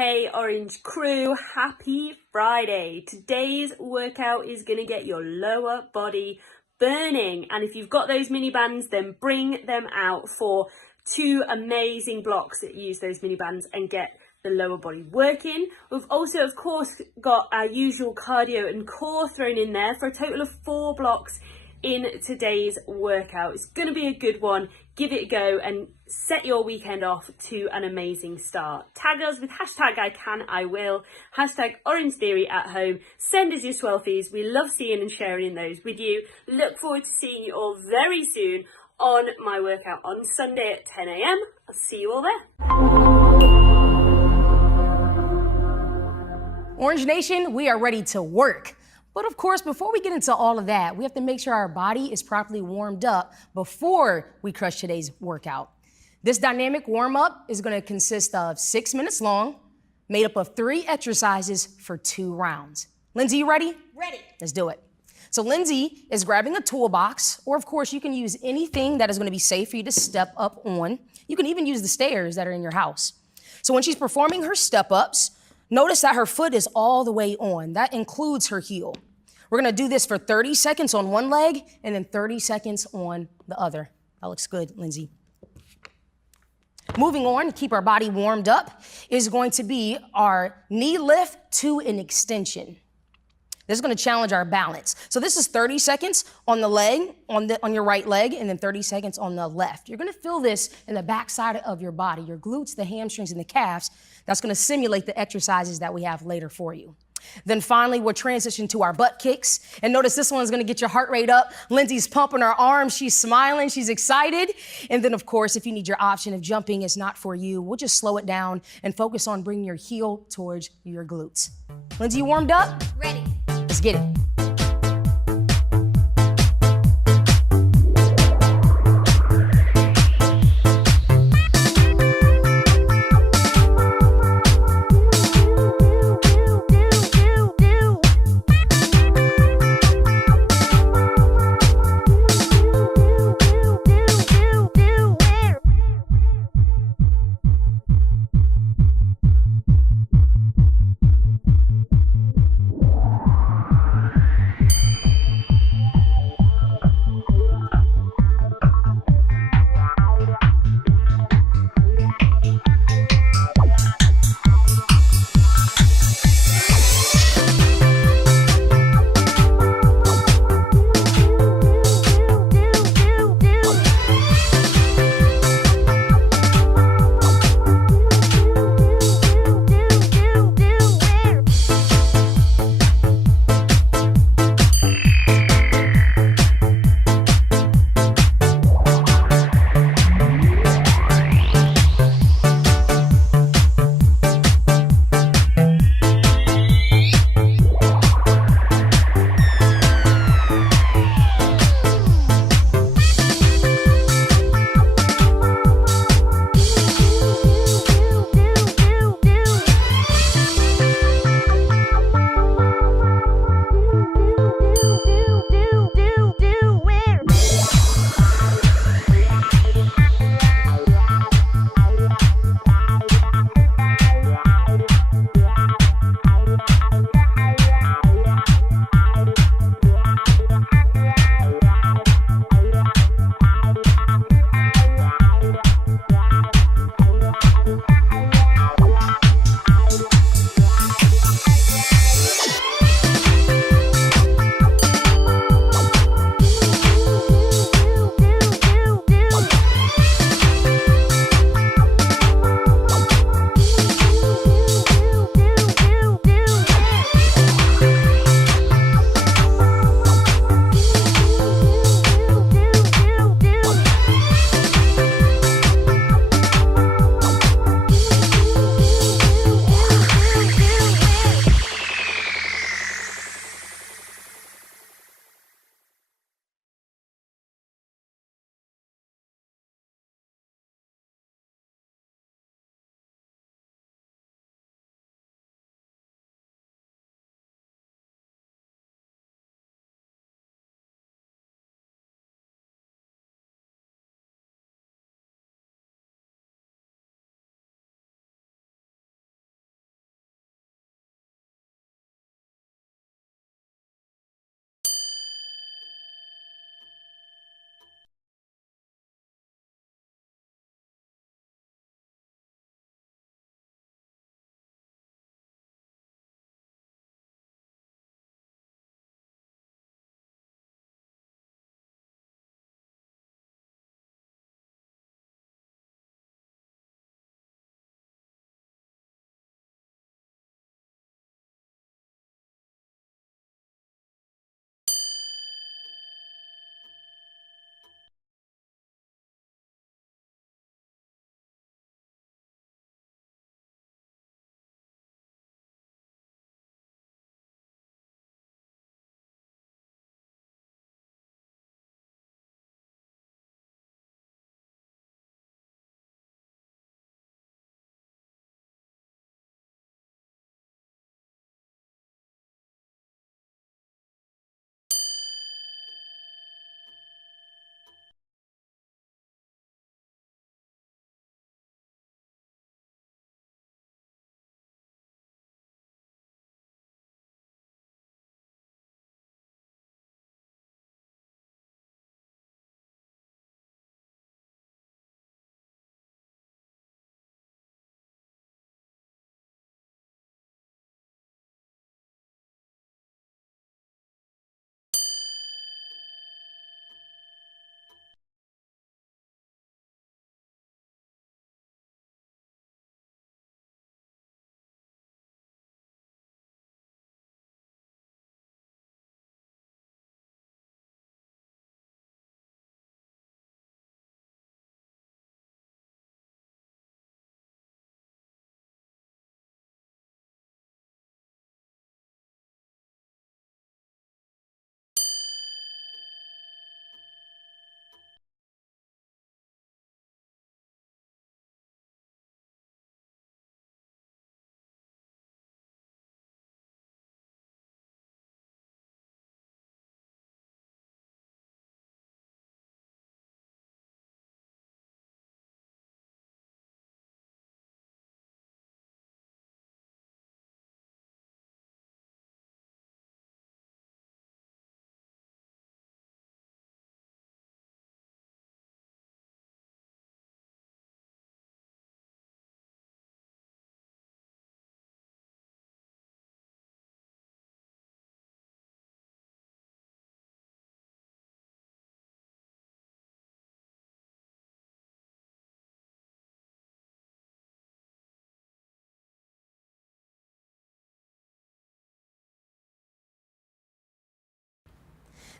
Hey Orange crew, happy Friday. Today's workout is going to get your lower body burning, and if you've got those mini bands, then bring them out for 2 amazing blocks that use those mini bands and get the lower body working. We've also of course got our usual cardio and core thrown in there for a total of 4 blocks in today's workout. It's going to be a good one. Give it a go and set your weekend off to an amazing start. Tag us with hashtag I can, I will, hashtag Orangetheory at home. Send us your swelfies. We love seeing and sharing those with you. Look forward to seeing you all very soon on my workout on Sunday at 10 a.m. I'll see you all there. Orange Nation, we are ready to work. But of course, before we get into all of that, we have to make sure our body is properly warmed up before we crush today's workout. This dynamic warm-up is going to consist of 6 minutes long, made up of 3 exercises for 2 rounds. Lindsay, you ready? Ready. Let's do it. So Lindsay is grabbing a toolbox, or of course you can use anything that is going to be safe for you to step up on. You can even use the stairs that are in your house. So when she's performing her step-ups, notice that her foot is all the way on. That includes her heel. We're gonna do this for 30 seconds on one leg and then 30 seconds on the other. That looks good, Lindsay. Moving on to keep our body warmed up is going to be our knee lift to an extension. This is gonna challenge our balance. So this is 30 seconds on the leg, on your right leg, and then 30 seconds on the left. You're gonna feel this in the back side of your body, your glutes, the hamstrings, and the calves. That's gonna simulate the exercises that we have later for you. Then finally, we'll transition to our butt kicks. And notice this one's gonna get your heart rate up. Lindsay's pumping her arms, she's smiling, she's excited. And then of course, if you need your option, if jumping is not for you, we'll just slow it down and focus on bringing your heel towards your glutes. Lindsay, you warmed up? Ready. Let's get it.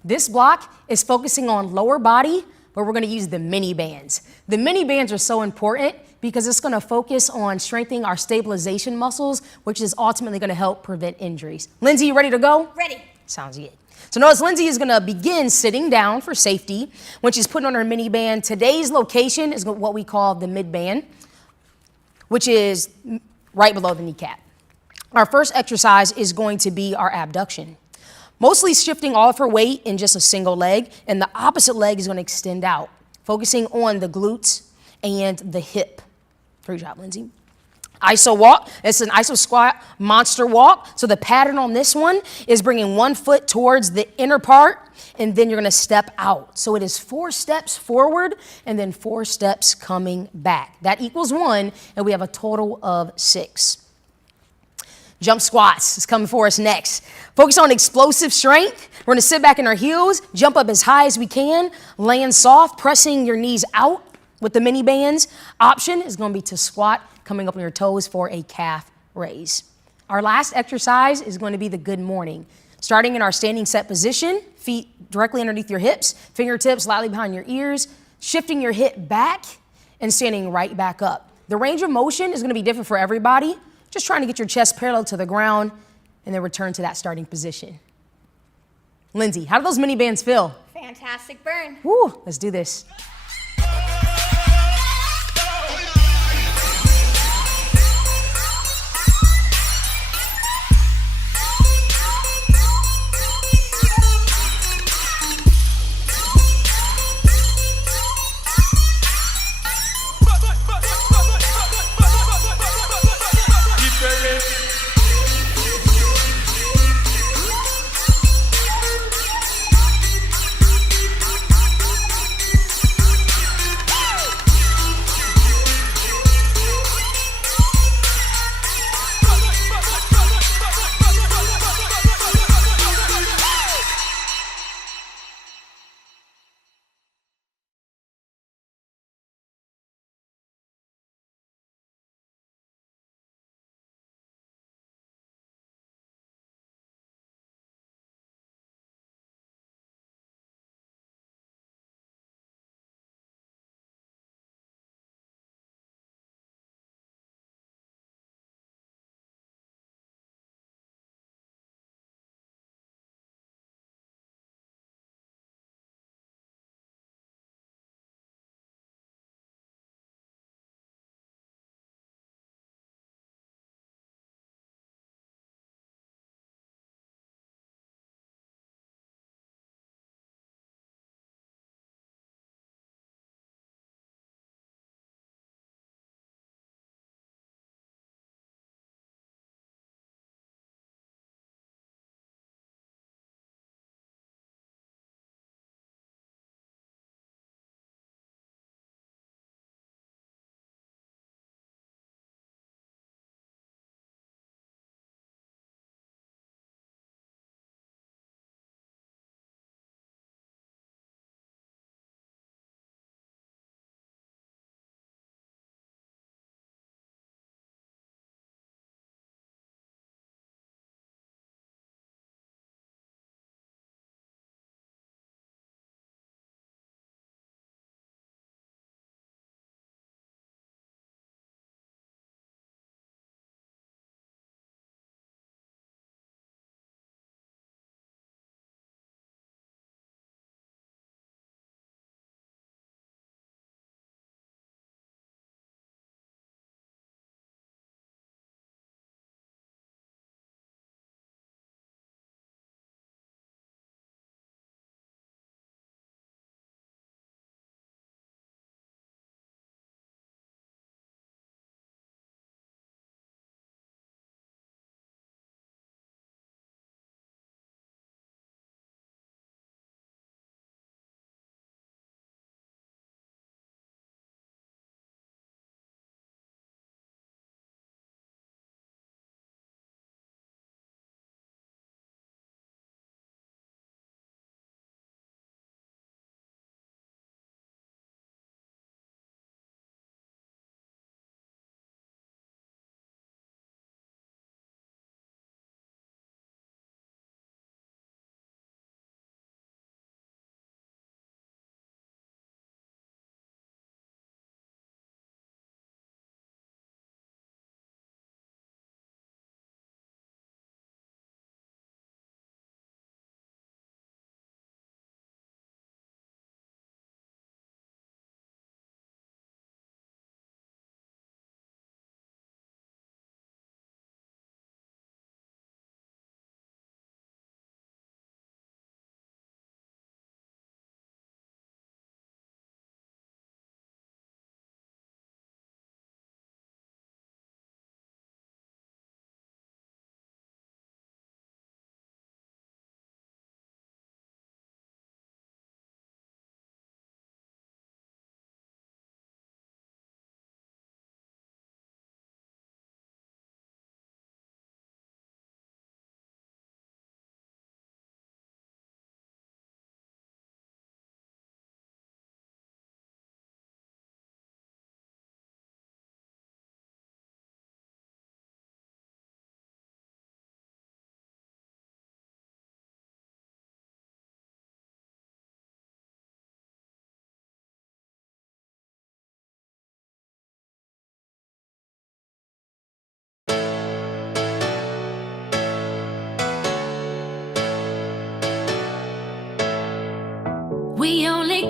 This block is focusing on lower body, but we're gonna use the mini bands. The mini bands are so important because it's gonna focus on strengthening our stabilization muscles, which is ultimately gonna help prevent injuries. Lindsay, you ready to go? Ready. Sounds good. So notice Lindsay is gonna begin sitting down for safety. When she's putting on her mini band, today's location is what we call the mid band, which is right below the kneecap. Our first exercise is going to be our abduction. Mostly shifting all of her weight in just a single leg, and the opposite leg is going to extend out, focusing on the glutes and the hip. Great job, Lindsay. Iso walk, it's an iso squat monster walk. So the pattern on this one is bringing one foot towards the inner part, and then you're gonna step out. So it is 4 steps forward and then 4 steps coming back. That equals 1, and we have a total of 6. Jump squats is coming for us next. Focus on explosive strength. We're gonna sit back in our heels, jump up as high as we can, land soft, pressing your knees out with the mini bands. Option is gonna be to squat, coming up on your toes for a calf raise. Our last exercise is going to be the good morning. Starting in our standing set position, feet directly underneath your hips, fingertips lightly behind your ears, shifting your hip back and standing right back up. The range of motion is gonna be different for everybody. Just trying to get your chest parallel to the ground and then return to that starting position. Lindsay, how do those mini bands feel? Fantastic burn. Woo, let's do this.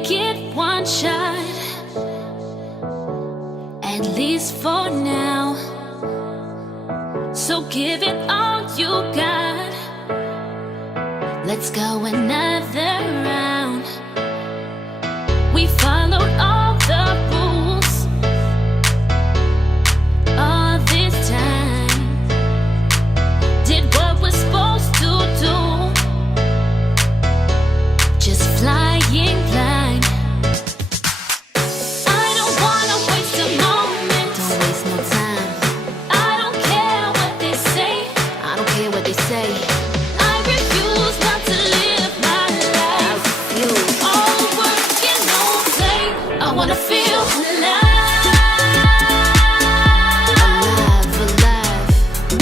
get one shot, at least for now. So give it all you got. Let's go another round. We followed all the rules all this time. Did what we're supposed to do. Just flying blind. I don't wanna waste a moment. Don't waste no time. I don't care what they say. I don't care what they say. I refuse not to live my life. All work and no play. I wanna feel alive. Alive, alive,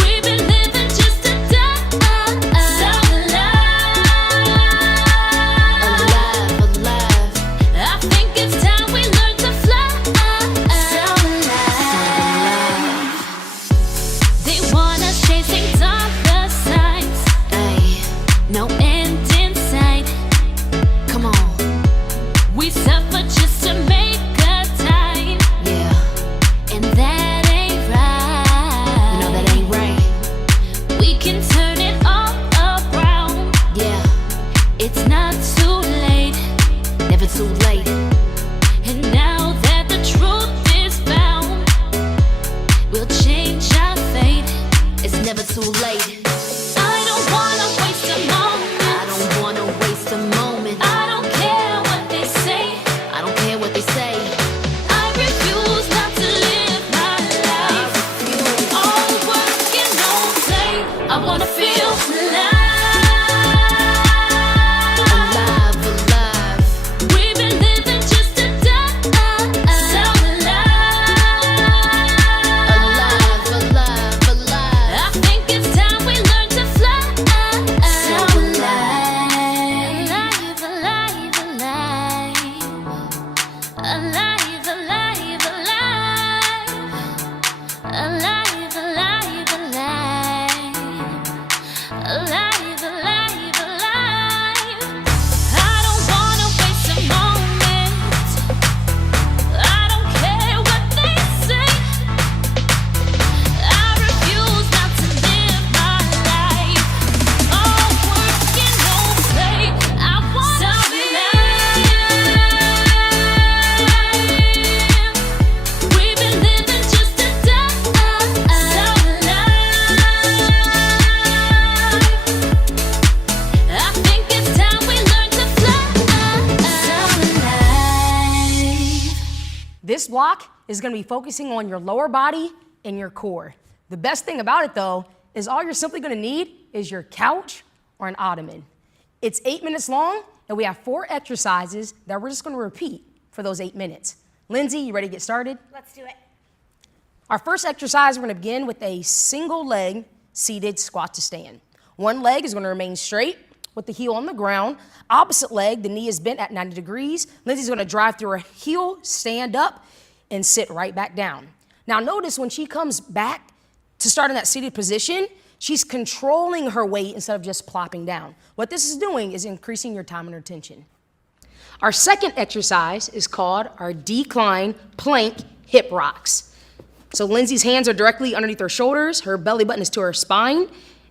We've been living just to die. So alive. alive, alive. I think it's time we learn to fly. So Alive. They want us chasing dollar signs. Ay, No end in sight. come on. We suffer just to make a time. Yeah, And that ain't you right. know that ain't right. We can turn it all around. Yeah, It's not too late. never too late. And now that the truth is found, we'll change our fate. It's never too late. I don't wanna waste a moment. I don't wanna waste a moment. I don't care what they say. I don't care what they say. I refuse not to live my life. All work and no play. I wanna feel alive. Alive, alive, We've been living just to die. So alive. alive, alive, alive. I think it's time we learn to fly. So alive, alive, alive, alive, alive, alive, alive, alive, alive, alive, alive, alive. I don't wanna waste a moment. I don't care what they say. I refuse not to live my life. All work and no play. I wanna live. We've been living just to die. So alive. I think it's time we learn to fly. So alive. This block is gonna be focusing on your lower body and your core. The best thing about it though is all you're simply gonna need is your couch or an ottoman. It's 8 minutes long and we have 4 exercises that we're just gonna repeat for those 8 minutes. Lindsay, you ready to get started? Let's do it. Our first exercise, we're gonna begin with a single leg seated squat to stand. One leg is gonna remain straight with the heel on the ground. Opposite leg, the knee is bent at 90 degrees. Lindsay's gonna drive through her heel, stand up, and sit right back down. Now notice when she comes back to start in that seated position, she's controlling her weight instead of just plopping down. What this is doing is increasing your time and her attention. Our second exercise is called our decline plank hip rocks. So Lindsay's hands are directly underneath her shoulders, her belly button is to her spine,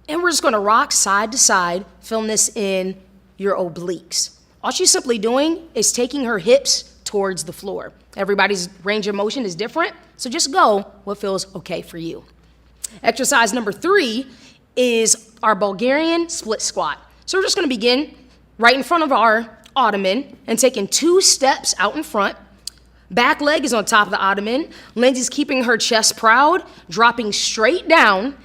and we're just gonna rock side to side, feeling this in your obliques. All she's simply doing is taking her hips towards the floor. Everybody's range of motion is different, so just go what feels okay for you. Exercise number 3 is our Bulgarian split squat. So we're just gonna begin right in front of our ottoman and taking 2 steps out in front. Back leg is on top of the ottoman. Lindsay's keeping her chest proud, dropping straight down.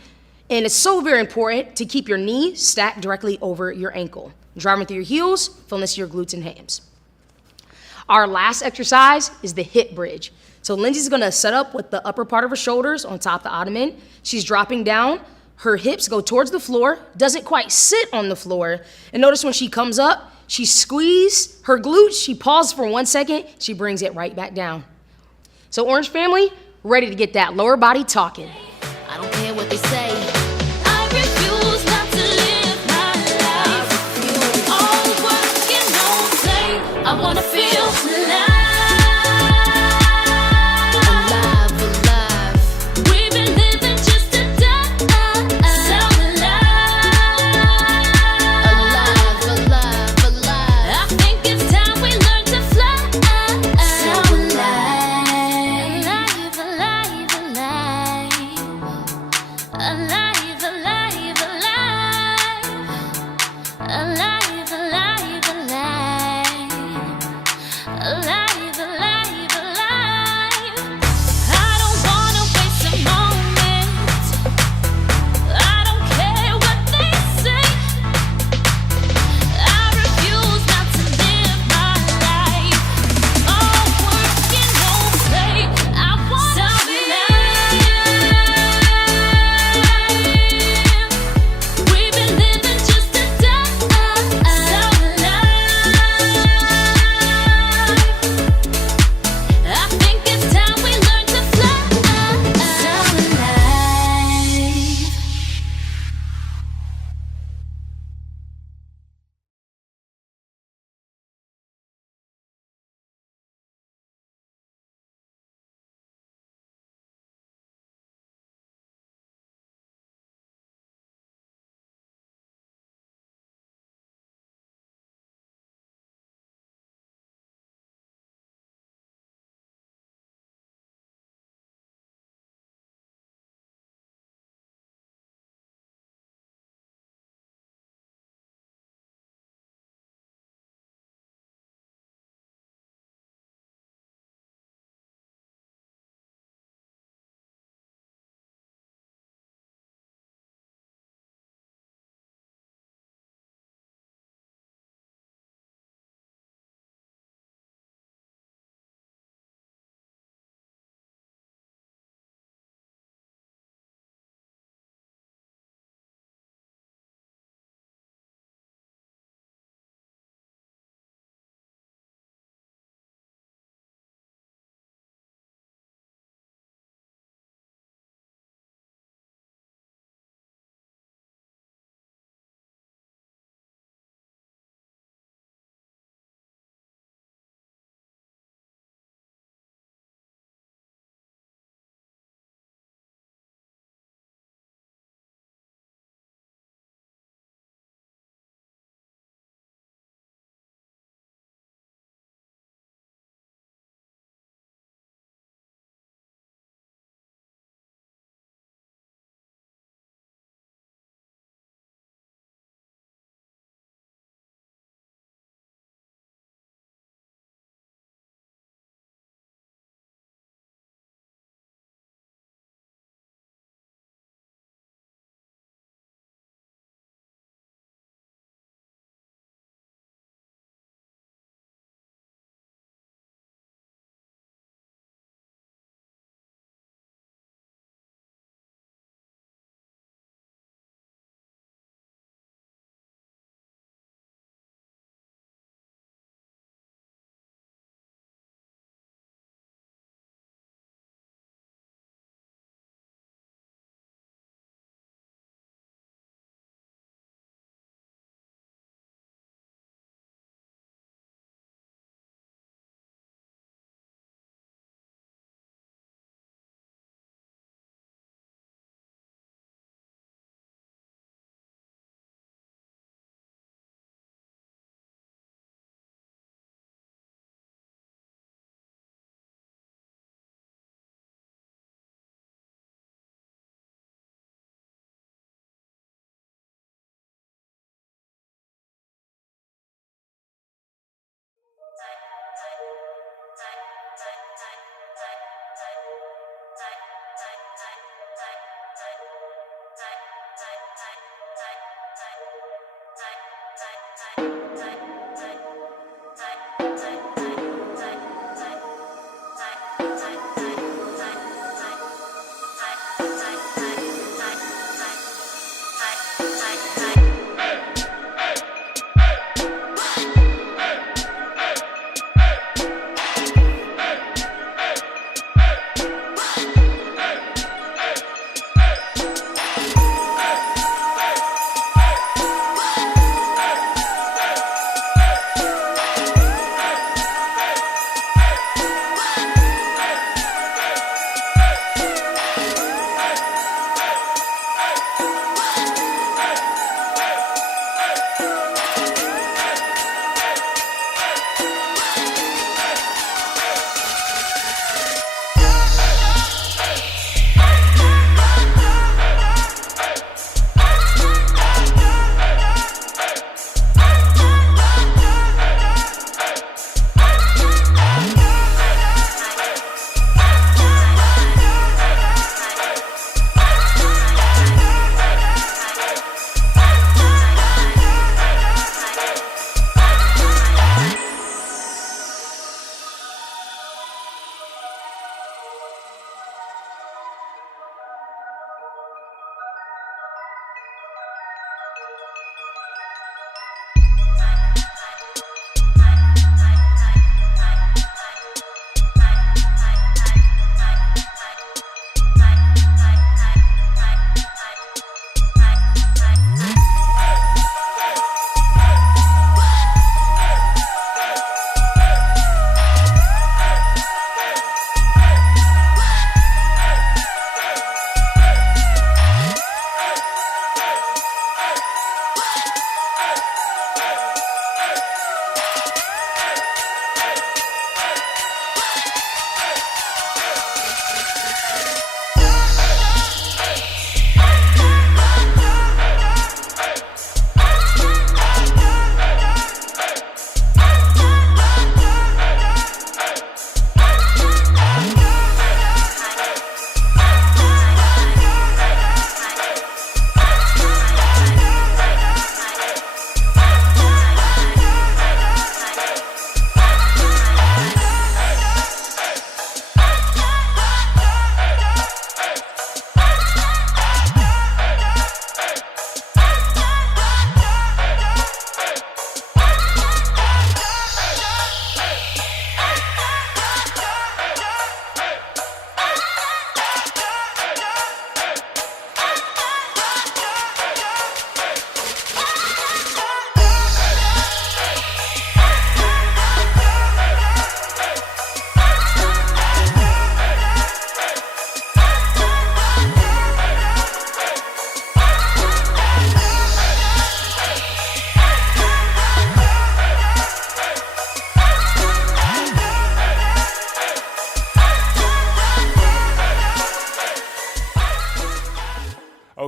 And it's so very important to keep your knee stacked directly over your ankle. Driving through your heels, feeling this to your glutes and hams. Our last exercise is the hip bridge. So Lindsay's gonna set up with the upper part of her shoulders on top of the ottoman. She's dropping down. Her hips go towards the floor, doesn't quite sit on the floor. And notice when she comes up, she squeezes her glutes, she pauses for 1 second, she brings it right back down. So Orange family, ready to get that lower body talking. I don't care what they say. I refuse not to live my life. All work and no play. I wanna feel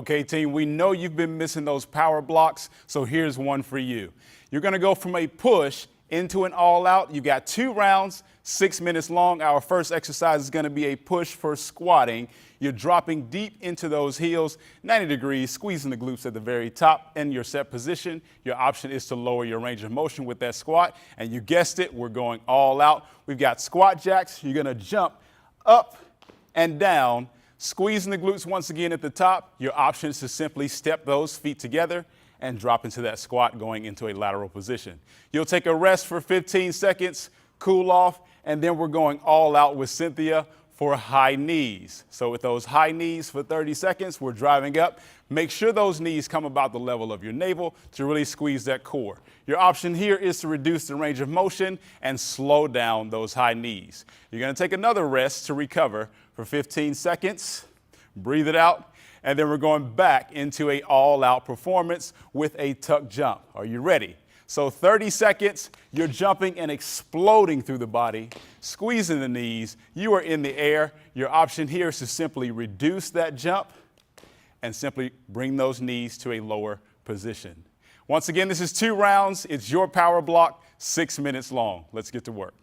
Okay, team, we know you've been missing those power blocks, so here's one for you. You're going to go from a push into an all-out. You got 2 rounds, 6 minutes long. Our first exercise is going to be a push for squatting. You're dropping deep into those heels, 90 degrees, squeezing the glutes at the very top in your set position. Your option is to lower your range of motion with that squat. And you guessed it, we're going all out. We've got squat jacks. You're going to jump up and down, squeezing the glutes once again at the top. Your option is to simply step those feet together and drop into that squat going into a lateral position. You'll take a rest for 15 seconds, cool off, and then we're going all out with Cynthia for high knees. So with those high knees for 30 seconds, we're driving up. Make sure those knees come about the level of your navel to really squeeze that core. Your option here is to reduce the range of motion and slow down those high knees. You're going to take another rest to recover for 15 seconds. Breathe it out. And then we're going back into a all-out performance with a tuck jump. Are you ready? So 30 seconds, you're jumping and exploding through the body, squeezing the knees. You are in the air. Your option here is to simply reduce that jump and simply bring those knees to a lower position. Once again, this is 2 rounds. It's your power block, 6 minutes long. Let's get to work.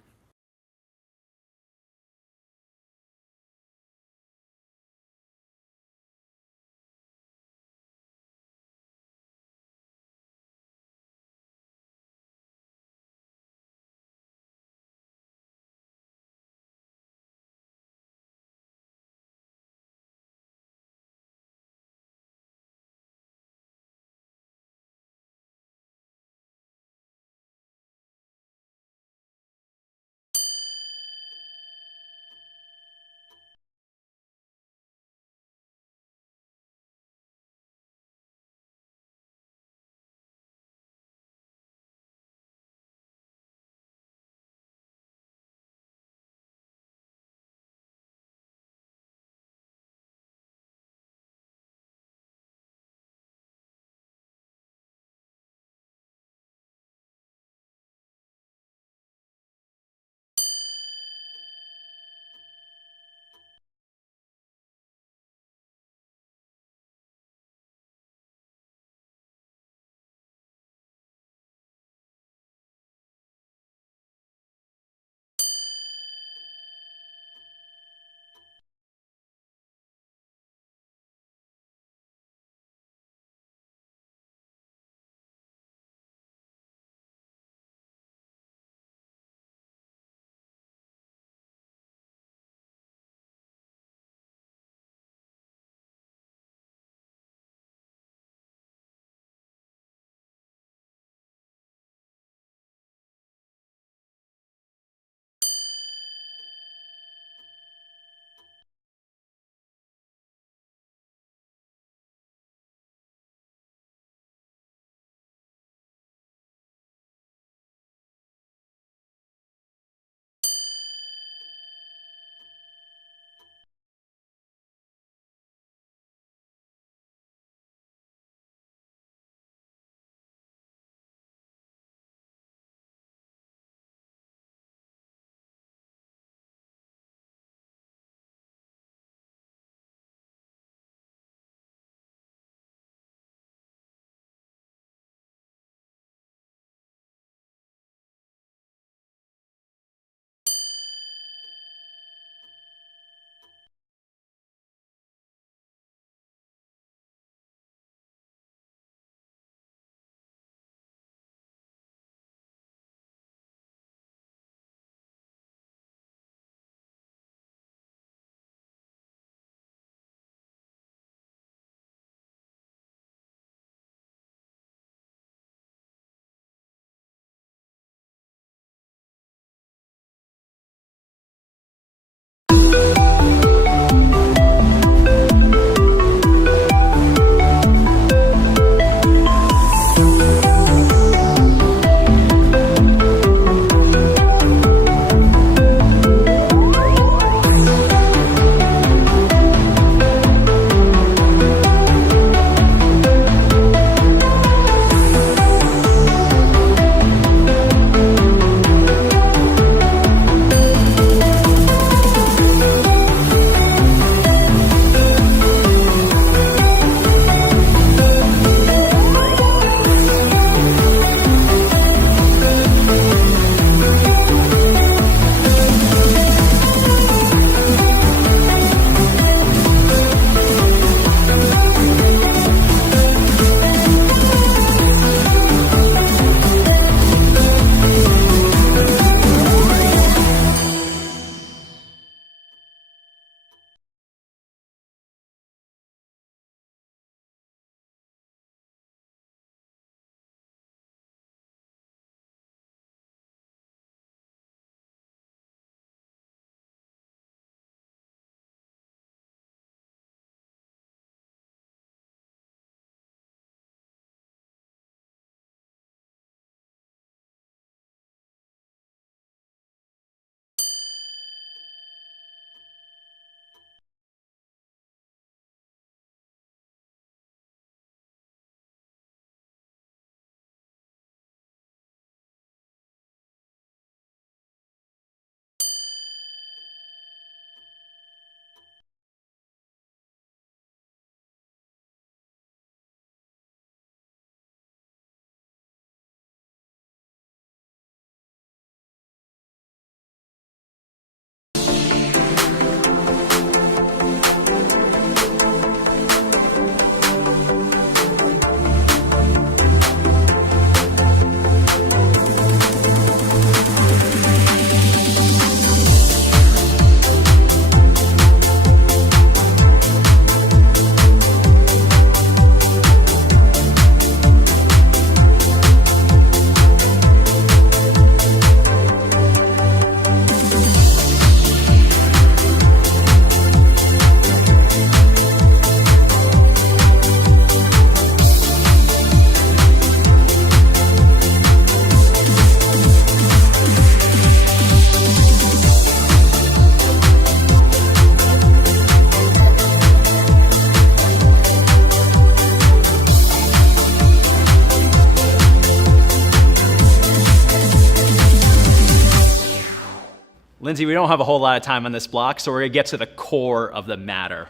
Lindsay, we don't have a whole lot of time on this block, so we're going to get to the core of the matter.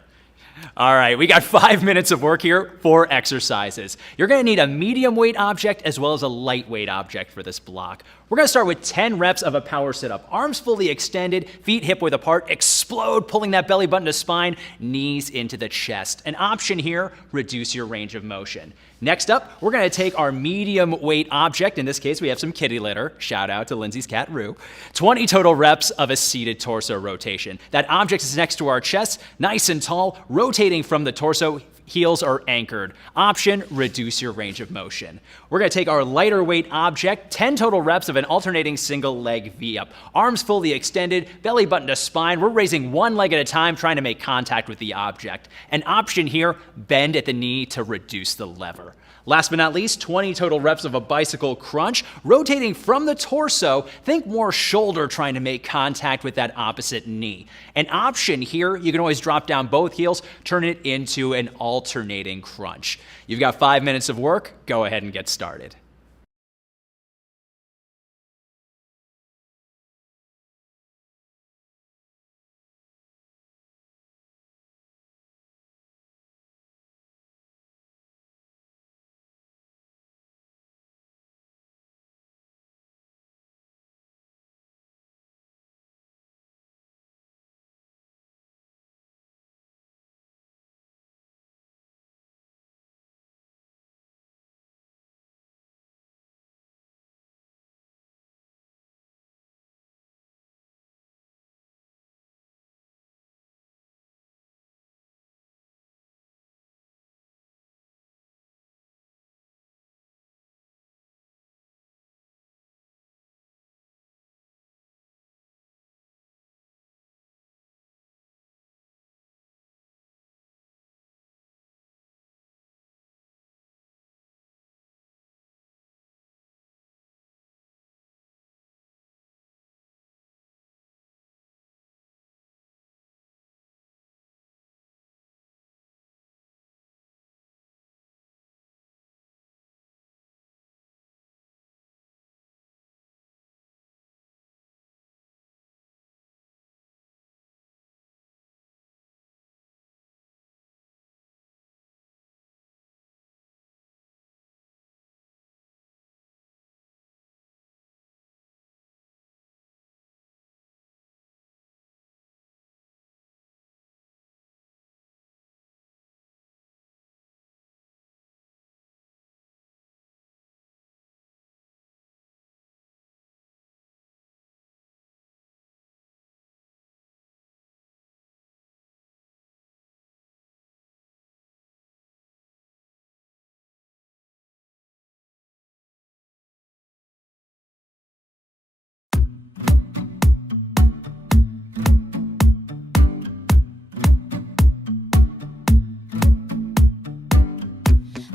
All right, we got 5 minutes of work here, 4 exercises. You're going to need a medium weight object as well as a lightweight object for this block. We're going to start with 10 reps of a power sit-up. Arms fully extended, feet hip-width apart, explode, pulling that belly button to spine, knees into the chest. An option here, reduce your range of motion. Next up, we're going to take our medium weight object. In this case, we have some kitty litter. Shout out to Lindsay's cat, Rue. 20 total reps of a seated torso rotation. That object is next to our chest, nice and tall, rotating from the torso. Heels are anchored. Option, reduce your range of motion. We're going to take our lighter weight object, 10 total reps of an alternating single leg V-up. Arms fully extended, belly button to spine. We're raising one leg at a time, trying to make contact with the object. An option here, bend at the knee to reduce the lever. Last but not least, 20 total reps of a bicycle crunch, rotating from the torso. Think more shoulder, trying to make contact with that opposite knee. An option here, you can always drop down both heels, turn it into an alternating crunch. You've got 5 minutes of work. Go ahead and get started.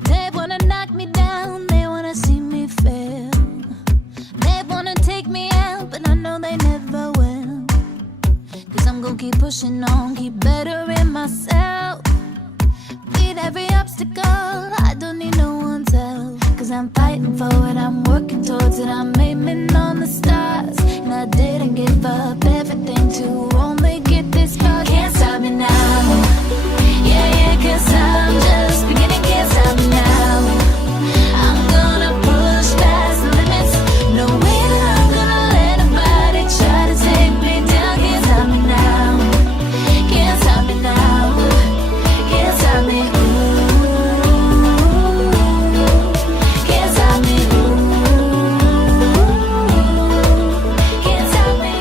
They wanna knock me down, they wanna see me fail. They wanna take me out, but I know they never will. Cause I'm gonna keep pushing on, keep bettering myself. Beat every obstacle, I don't need no one's help. Cause I'm fighting for it, I'm working towards it, I'm aiming on the stars. And I didn't give up everything to only get this far. Can't stop me now. Yeah, yeah, cause I'm just beginning, can't stop me now. I'm gonna push past the limits. No way that I'm gonna let nobody try to take me down. Can't stop me now. Can't stop me now. Can't stop me. Ooh. Can't stop me. Ooh. Can't stop me.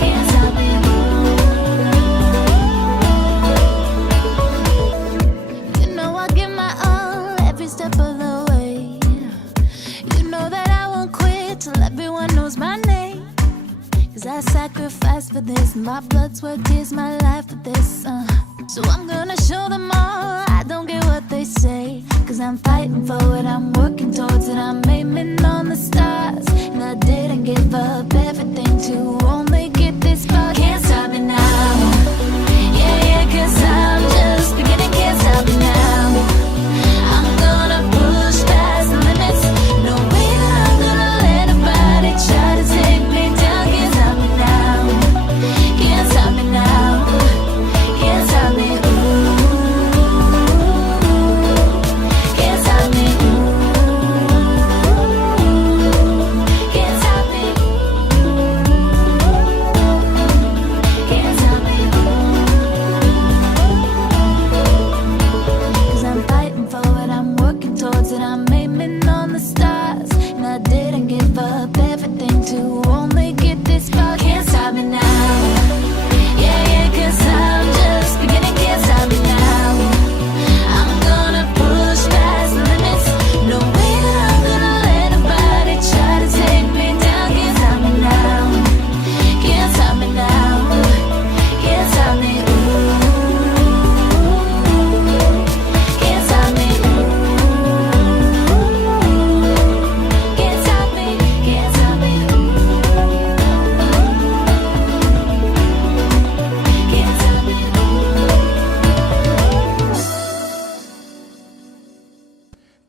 Can't stop me. You know I give my all every step of the way. You know that I won't quit till everyone knows my name. Cause I sacrificed for this, my blood, sweat, tears, my life for this. So I'm gonna show them all, I don't care what they say. Cause I'm fighting for it, I'm working towards it, I'm aiming on the stars. And I didn't give up everything to only get this far. Can't stop me now. Yeah, yeah, cause I'm just beginning, can't stop me now. I'm gonna push past the limits. No way that I'm gonna let nobody try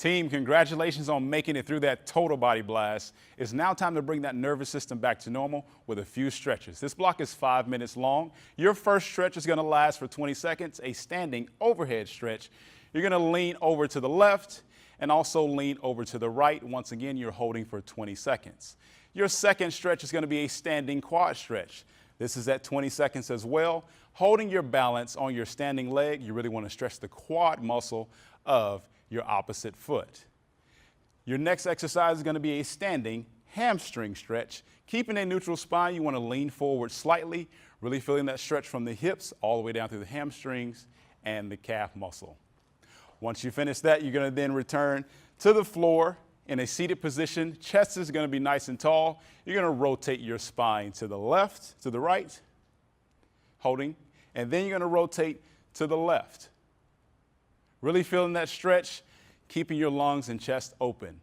Team, congratulations on making it through that total body blast. It's now time to bring that nervous system back to normal with a few stretches. This block is 5 minutes long. Your first stretch is going to last for 20 seconds, a standing overhead stretch. You're going to lean over to the left and also lean over to the right. Once again, you're holding for 20 seconds. Your second stretch is going to be a standing quad stretch. This is at 20 seconds as well. Holding your balance on your standing leg, you really want to stretch the quad muscle of your opposite foot. Your next exercise is going to be a standing hamstring stretch. Keeping a neutral spine, you want to lean forward slightly, really feeling that stretch from the hips all the way down through the hamstrings and the calf muscle. Once you finish that, you're going to then return to the floor in a seated position. Chest is going to be nice and tall. You're going to rotate your spine to the left, to the right, holding, and then you're going to rotate to the left. Really feeling that stretch, keeping your lungs and chest open.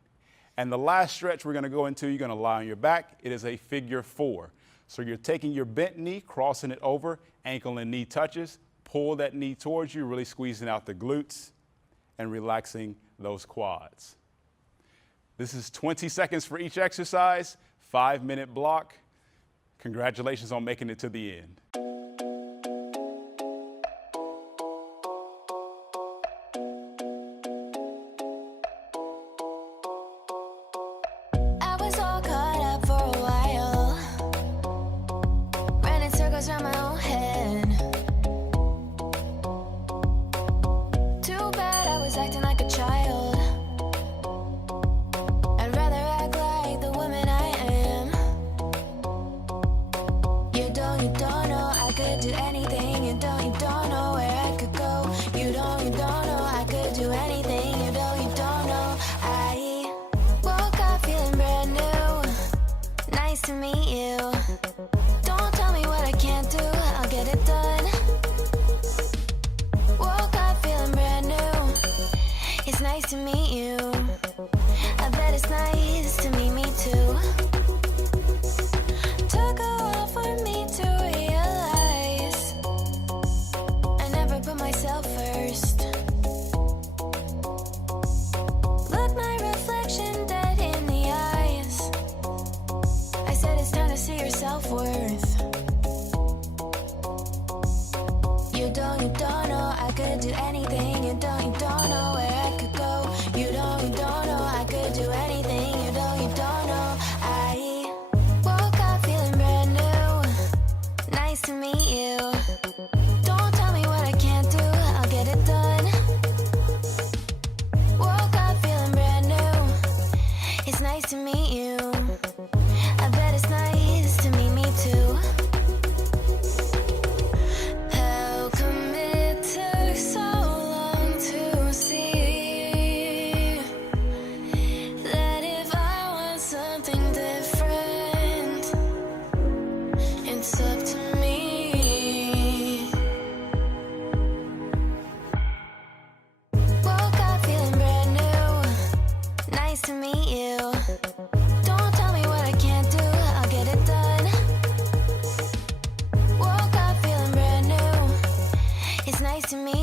And the last stretch we're going to go into, you're going to lie on your back. It is a figure 4. So you're taking your bent knee, crossing it over, ankle and knee touches, pull that knee towards you, really squeezing out the glutes and relaxing those quads. This is 20 seconds for each exercise, 5-minute block. Congratulations on making it to the end. I was all caught up for a while, running circles around my own head. Too bad I was acting like a child. I'd rather act like the woman I am. You don't know I could do anything. You don't know where I could go. You don't know I could do anything. You don't know I woke up feeling brand new. Nice to meet you. Don't tell me what I can't do, I'll get it done. Woke up feeling brand new. It's nice to meet you. I bet it's nice to meet me too. Took a while for me to realize I never put myself first. Look my reflection dead in the eyes. I said it's time to see your self-worth. You don't know I could do anything. You don't know where I could go. You don't know I could do anything. You don't know I woke up feeling brand new. Nice to meet you. Don't tell me what I can't do, I'll get it done. Woke up feeling brand new. It's nice to meet you. I bet it's nice to meet me too. How come it took so long to see that if I want something different, it's up to me. Woke up feeling brand new. Nice to meet you. Don't tell me what I can't do, I'll get it done. Woke up feeling brand new. It's nice to meet